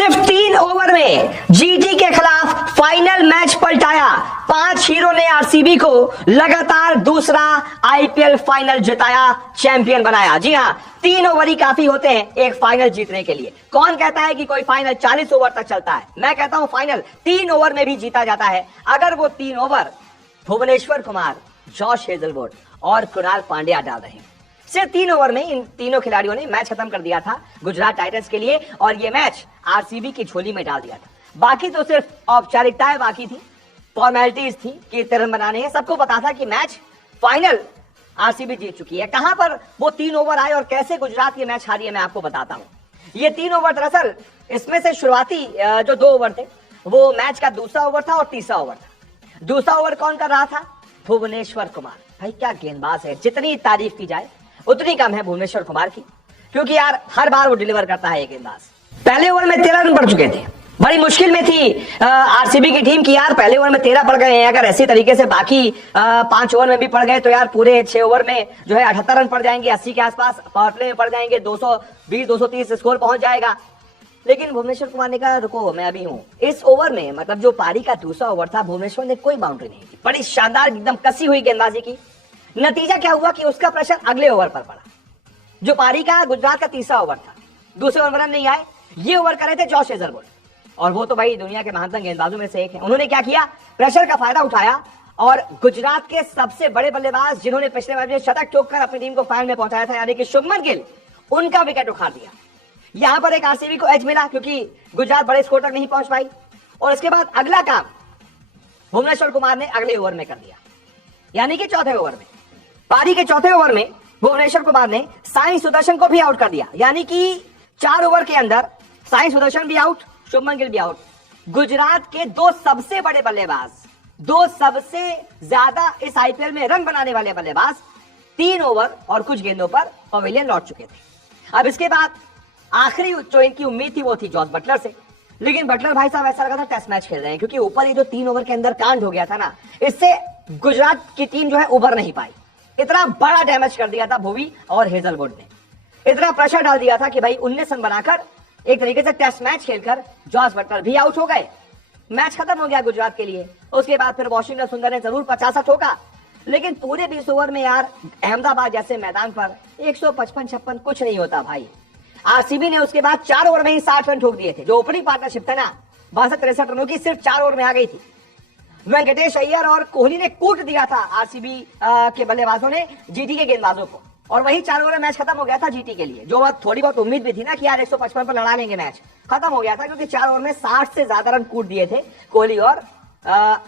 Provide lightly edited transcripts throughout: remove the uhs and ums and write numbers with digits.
सिर्फ 3 ओवर में जीटी के खिलाफ फाइनल मैच पलटाया। 5 हीरो ने आरसीबी को लगातार दूसरा आईपीएल फाइनल जिताया, चैंपियन बनाया। जी हां, 3 ओवर ही काफी होते हैं एक फाइनल जीतने के लिए। कौन कहता है कि कोई फाइनल 40 ओवर तक चलता है? मैं कहता हूं फाइनल 3 ओवर में भी जीता जाता है, अगर वो 3 over Bhuvneshwar Kumar, Josh Hazlewood और कृणाल पांड्या डाल रहे हैं। सिर्फ 3 ओवर में इन तीनों खिलाड़ियों ने मैच खत्म कर दिया था गुजरात टाइटंस के लिए, और ये मैच आरसीबी की झोली में डाल दिया था। बाकी तो सिर्फ औपचारिकताएं बाकी थी, फॉर्मेलिटीज थी कि रन बनाने हैं। सबको पता था कि मैच फाइनल आरसीबी जीत चुकी है। कहां पर वो 3 ओवर आए और कैसे गुजरात ये मैच हारी है, मैं आपको बताता हूं। ये 3 ओवर दरअसल इसमें से शुरुआती जो 2 ओवर थे वो मैच का दूसरा ओवर था और तीसरा ओवर था। दूसरा ओवर कौन कर रहा था? भुवनेश्वर कुमार। भाई क्या गेंदबाज है, जितनी तारीफ की जाए उतनी कम है भुवनेश्वर कुमार की, क्योंकि यार हर बार वो डिलीवर करता है ये गेंदबाज। पहले ओवर में 13 रन पड़ चुके थे, बड़ी मुश्किल में थी आरसीबी की टीम की यार। पहले ओवर में 13 पड़ गए हैं, अगर ऐसी तरीके से बाकी 5 ओवर में भी पड़ गए तो यार पूरे 6 ओवर में जो है 78 रन पड़ जाएंगे, 80 के आसपास। पावर प्ले में पड़ जाएंगे, 220 230 स्कोर पहुंच जाएगा। लेकिन भुवनेश्वर कुमार ने कहा रुको, मैं अभी हूं। इस ओवर में, मतलब जो पारी का दूसरा ओवर था, भुवनेश्वर ने कोई बाउंड्री नहीं की। बड़ी शानदार एकदम कसी हुई गेंदबाजी की। नतीजा क्या हुआ कि उसका प्रेशर अगले ओवर पर पड़ा। जो पारी का गुजरात का तीसरा ओवर था, दूसरे ओवर रन नहीं आए। ये ओवर कर रहे थे जॉश हेजलवुड, और वो तो भाई दुनिया के महानतम गेंदबाजों में से एक है। उन्होंने क्या किया, प्रेशर का फायदा उठाया और गुजरात के सबसे बड़े बल्लेबाज, जिन्होंने पिछले मैच में शतक ठोककर अपनी टीम को फाइनल में पहुंचाया था, यानी कि शुभमन गिल, उनका विकेट उखाड़ दिया। यहां पर एक आरसीबी को एज मिला क्योंकि गुजरात बड़े स्कोर तक नहीं पहुंच पाई। और उसके बाद अगला काम भुवनेश्वर कुमार ने अगले ओवर में कर दिया, यानी कि चौथे ओवर में। पारी के चौथे ओवर में भुवनेश्वर कुमार ने साई सुदर्शन को भी आउट कर दिया, यानी कि 4 ओवर के अंदर साई सुदर्शन भी आउट, शुभमन गिल भी आउट। गुजरात के 2 सबसे बड़े बल्लेबाज, 2 सबसे ज्यादा इस आईपीएल में रन बनाने वाले बल्लेबाज 3 ओवर और कुछ गेंदों पर पवेलियन लौट चुके थे। अब इसके बाद आखिरी जो इनकी उम्मीद थी वो थी जॉस बटलर से। लेकिन बटलर भाई साहब ऐसा लगा था टेस्ट मैच खेल रहे हैं, क्योंकि ऊपर ये जो 3 ओवर के अंदर कांड हो गया था ना, इससे गुजरात की टीम जो है उभर नहीं पाई। इतना बड़ा डैमेज कर दिया था भुवी और हेजलवुड ने, इतना प्रेशर डाल दिया था कि भाई 19 रन बनाकर एक तरीके से टेस्ट मैच खेलकर जॉस बटलर भी आउट हो गए। मैच खत्म हो गया गुजरात के लिए। उसके बाद फिर वाशिंगटन सुंदर ने जरूर 50 ठोका, लेकिन पूरे 20 ओवर में यार अहमदाबाद जैसे मैदान पर 155-56 कुछ नहीं होता भाई। आरसीबी ने उसके बाद 4 ओवर में ही 60 रन ठोक दिए थे। जो ओपनिंग पार्टनरशिप था ना 62-63 रनों की, सिर्फ 4 ओवर में आ गई थी। वेंकटेश अय्यर और कोहली ने कूट दिया था आरसीबी के बल्लेबाजों ने जीटी के गेंदबाजों को, और वही 4 ओवर में मैच खत्म हो गया था जीटी के लिए। जो थोड़ी बहुत उम्मीद भी थी ना कि यार 155 पर लड़ा लेंगे, मैच खत्म हो गया था, क्योंकि 4 ओवर में 60 से ज्यादा रन कूट दिए थे कोहली और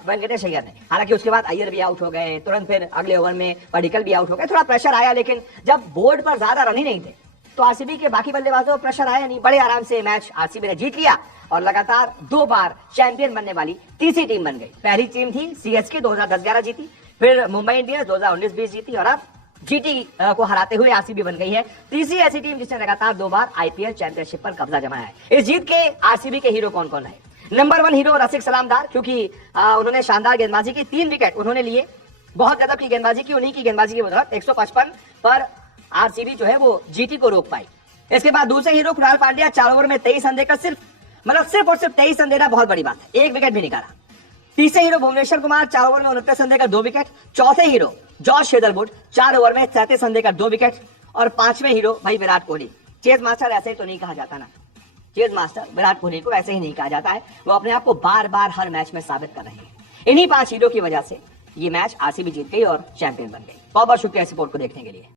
वेंकटेश अय्यर ने। हालांकि उसके बाद अय्यर भी आउट हो गए, तुरंत फिर अगले ओवर में पडिक्कल भी आउट हो गए। थोड़ा प्रेशर आया, लेकिन जब बोर्ड पर ज्यादा रन ही नहीं थे तो आरसीबी के बाकी बल्लेबाजों को प्रेशर आया नहीं। बड़े आराम से मैच आरसीबी ने जीत लिया और लगातार 2 बार चैंपियन बनने वाली तीसरी टीम बन गई। पहली टीम थी सीएसके, 2010-11 जीती, फिर मुंबई इंडियंस 2019-20 जीती, और अब जीटी को हराते हुए आरसीबी बन गई है तीसरी ऐसी टीम जिसने लगातार 2 बार आईपीएल चैंपियनशिप पर कब्जा जमाया है। इस जीत के आरसीबी के हीरो कौन कौन है? नंबर 1 हीरो रसिक सलामदार, क्योंकि उन्होंने शानदार गेंदबाजी की, 3 विकेट उन्होंने लिए, बहुत गजब की गेंदबाजी की। उन्हीं की गेंदबाजी की बदौलत 155 पर आरसीबी जो है वो जीटी को रोक पाई। इसके बाद दूसरे हीरो कृणाल पांड्या, 4 ओवर में 23 रन देकर सिर्फ और सिर्फ 23 रन देना बहुत बड़ी बात है, 1 विकेट भी निकाला। तीसरे हीरो भुवनेश्वर कुमार, 4 ओवर में 29 रन देकर 2 विकेट। चौथे हीरो जॉश हेजलवुड, 4 ओवर में 37 रन देकर 2 विकेट। और 5वें हीरो भाई विराट कोहली। चेज मास्टर ऐसे ही तो नहीं कहा जाता ना, चेज मास्टर विराट कोहली को ऐसे ही नहीं कहा जाता है, वो अपने आप को बार बार हर मैच में साबित कर रहे हैं। इन्हीं 5 हीरो की वजह से ये मैच आरसीबी जीत गई और चैंपियन बन गई। बहुत बहुत शुक्रिया सपोर्ट को देखने के लिए।